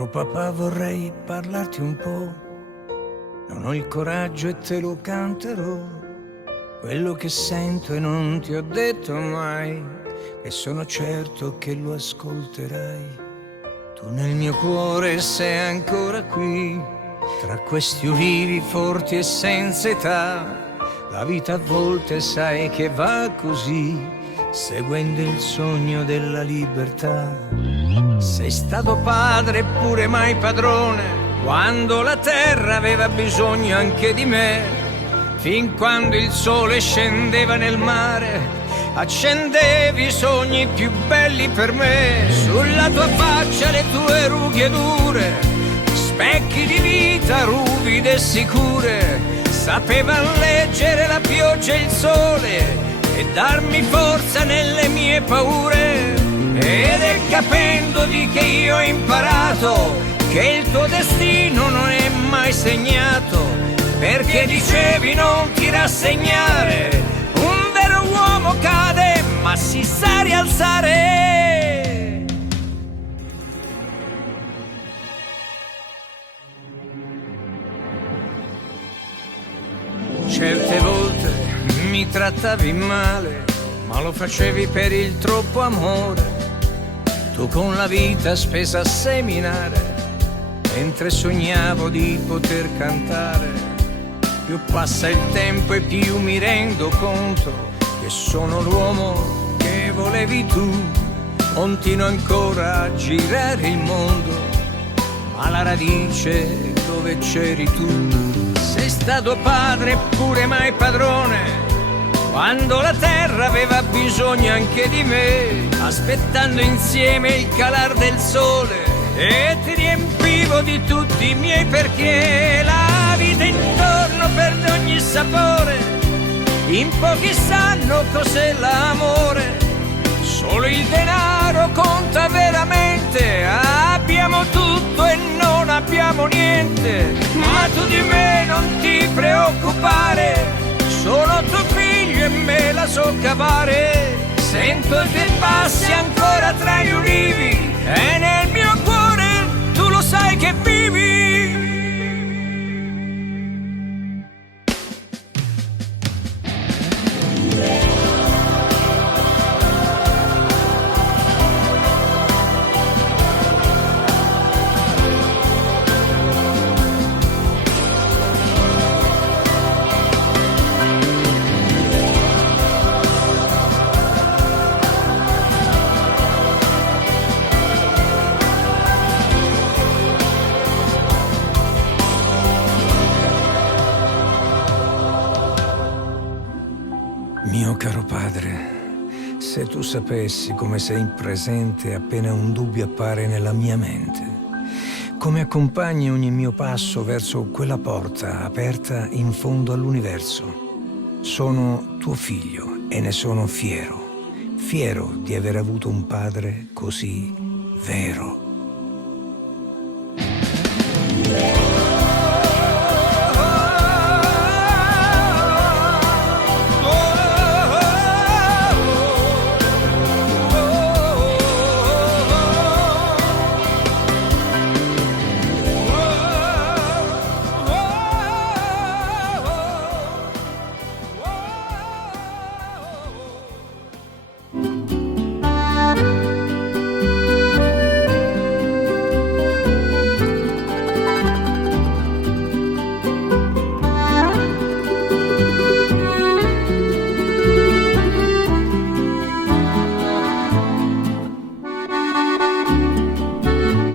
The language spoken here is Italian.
Caro papà, vorrei parlarti un po', non ho il coraggio e te lo canterò, quello che sento e non ti ho detto mai, e sono certo che lo ascolterai. Tu nel mio cuore sei ancora qui, tra questi ulivi forti e senza età. La vita a volte sai che va così, seguendo il sogno della libertà. Sei stato padre eppure mai padrone, quando la terra aveva bisogno anche di me. Fin quando il sole scendeva nel mare, accendevi i sogni più belli per me. Sulla tua faccia le tue rughe dure, specchi di vita ruvide e sicure, sapevan leggere la pioggia e il sole e darmi forza nelle mie paure. Ed è capendo di che io ho imparato che il tuo destino non è mai segnato, perché dicevi non ti rassegnare, un vero uomo cade ma si sa rialzare. Certe volte mi trattavi male, ma lo facevi per il troppo amore. Tu con la vita spesa a seminare, mentre sognavo di poter cantare. Più passa il tempo e più mi rendo conto che sono l'uomo che volevi tu. Continuo ancora a girare il mondo, ma la radice dove c'eri tu. Sei stato padre eppure mai padrone, quando la terra aveva bisogno anche di me, aspettando insieme il calar del sole, e ti riempivo di tutti i miei perché. La vita intorno perde ogni sapore, in pochi sanno cos'è l'amore, solo il denaro conta veramente. Abbiamo tutto e non abbiamo niente, ma tu di me non ti preoccupare, sono tuo figlio e me la so cavare. Sento che passi ancora tra gli ulivi e nel mio cuore tu lo sai che vivi. Mio caro padre, se tu sapessi come sei presente appena un dubbio appare nella mia mente, come accompagni ogni mio passo verso quella porta aperta in fondo all'universo. Sono tuo figlio e ne sono fiero, fiero di aver avuto un padre così vero.